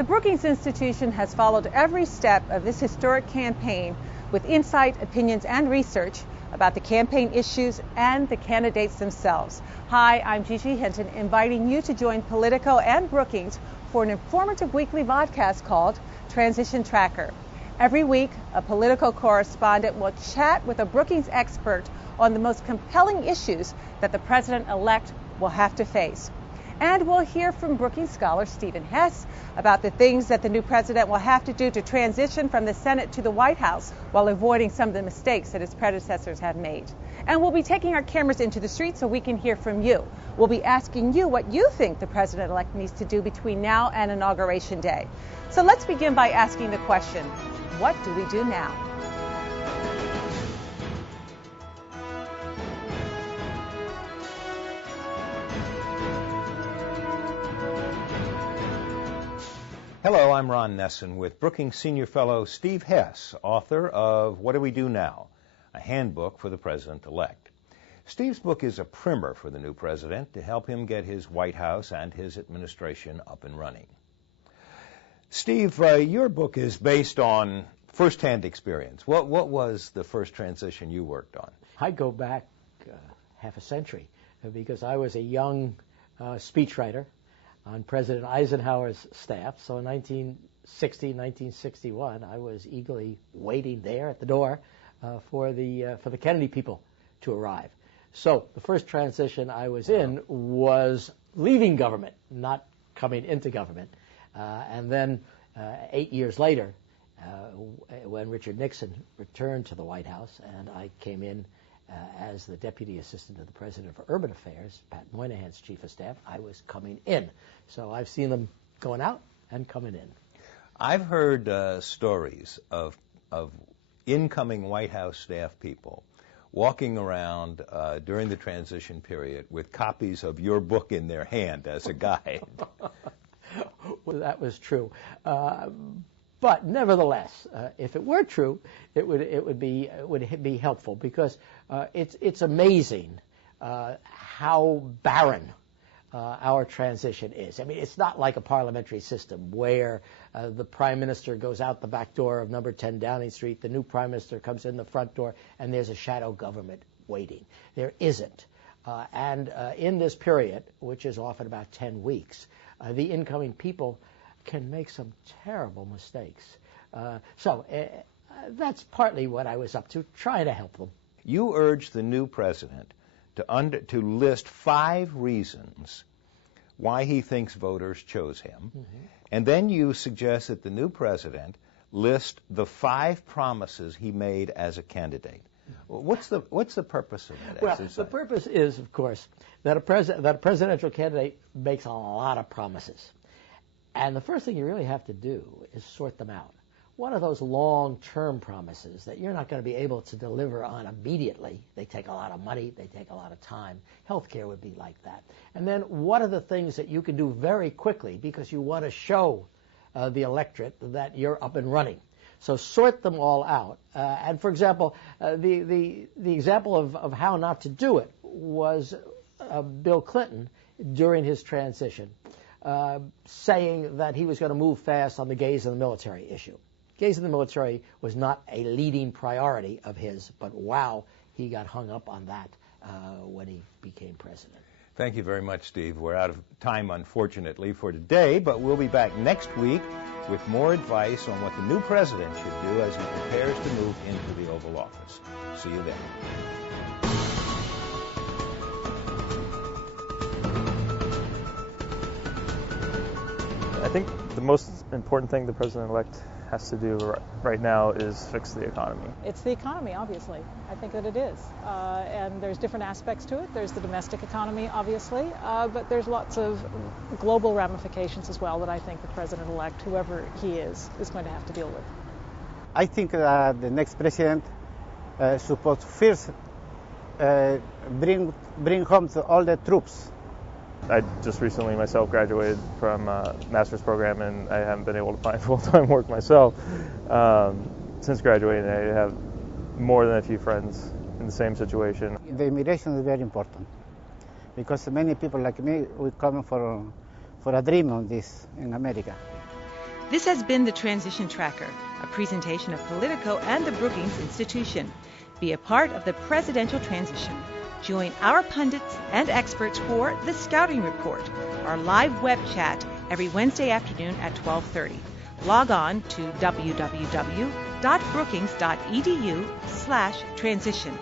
The Brookings Institution has followed every step of this historic campaign with insight, opinions, and research about the campaign issues and the candidates themselves. Hi, I'm Gigi Hinton, inviting you to join Politico and Brookings for an informative weekly podcast called Transition Tracker. Every week, a Politico correspondent will chat with a Brookings expert on the most compelling issues that the president-elect will have to face. And we'll hear from Brookings scholar Stephen Hess about the things that the new president will have to do to transition from the Senate to the White House while avoiding some of the mistakes that his predecessors have made. And we'll be taking our cameras into the streets so we can hear from you. We'll be asking you what you think the president-elect needs to do between now and Inauguration Day. So let's begin by asking the question, what do we do now? Hello, I'm Ron Nesson with Brookings Senior Fellow Steve Hess, author of What Do We Do Now? A handbook for the president-elect. Steve's book is a primer for the new president to help him get his White House and his administration up and running. Steve, your book is based on first-hand experience. What was the first transition you worked on? I go back half a century because I was a young speechwriter on President Eisenhower's staff. So in 1960, 1961, I was eagerly waiting there at the door for the Kennedy people to arrive. So the first transition I was in was leaving government, not coming into government. And then 8 years later, when Richard Nixon returned to the White House, and I came in as the Deputy Assistant to the President for Urban Affairs, Pat Moynihan's Chief of Staff, I was coming in. So I've seen them going out and coming in. I've heard stories of incoming White House staff people walking around during the transition period with copies of your book in their hand as a guide. Well, that was true. But nevertheless, if it were true, it would be helpful because it's amazing how barren our transition is. I mean, it's not like a parliamentary system where the prime minister goes out the back door of number 10 Downing Street, the new prime minister comes in the front door, and there's a shadow government waiting. There isn't. And in this period, which is often about 10 weeks, the incoming people can make some terrible mistakes. So that's partly what I was up to, trying to help them. You urged the new president to list 5 reasons why he thinks voters chose him, and then you suggest that the new president list the 5 promises he made as a candidate. What's the purpose of that exercise? The purpose is, of course, that a presidential candidate makes a lot of promises. And the first thing you really have to do is sort them out. What are those long-term promises that you're not going to be able to deliver on immediately? They take a lot of money. They take a lot of time. Healthcare would be like that. And then what are the things that you can do very quickly because you want to show the electorate that you're up and running? So sort them all out. And for example, the example of how not to do it was Bill Clinton during his transition. Saying that he was going to move fast on the gays in the military issue. Gays in the military was not a leading priority of his, but wow, he got hung up on that when he became president. Thank you very much, Steve. We're out of time, unfortunately, for today, but we'll be back next week with more advice on what the new president should do as he prepares to move into the Oval Office. See you then. I think the most important thing the president-elect has to do right now is fix the economy. It's the economy, obviously. I think that it is. And there's different aspects to it. There's the domestic economy, obviously, but there's lots of global ramifications as well that I think the president-elect, whoever he is going to have to deal with. I think the next president supposed first bring home all the troops. I just recently myself graduated from a master's program, and I haven't been able to find full-time work myself. Since graduating, I have more than a few friends in the same situation. The immigration is very important because many people like me, we come for a dream on this in America. This has been the Transition Tracker, a presentation of Politico and the Brookings Institution. Be a part of the presidential transition. Join our pundits and experts for The Scouting Report, our live web chat every Wednesday afternoon at 12:30. Log on to www.brookings.edu/transition.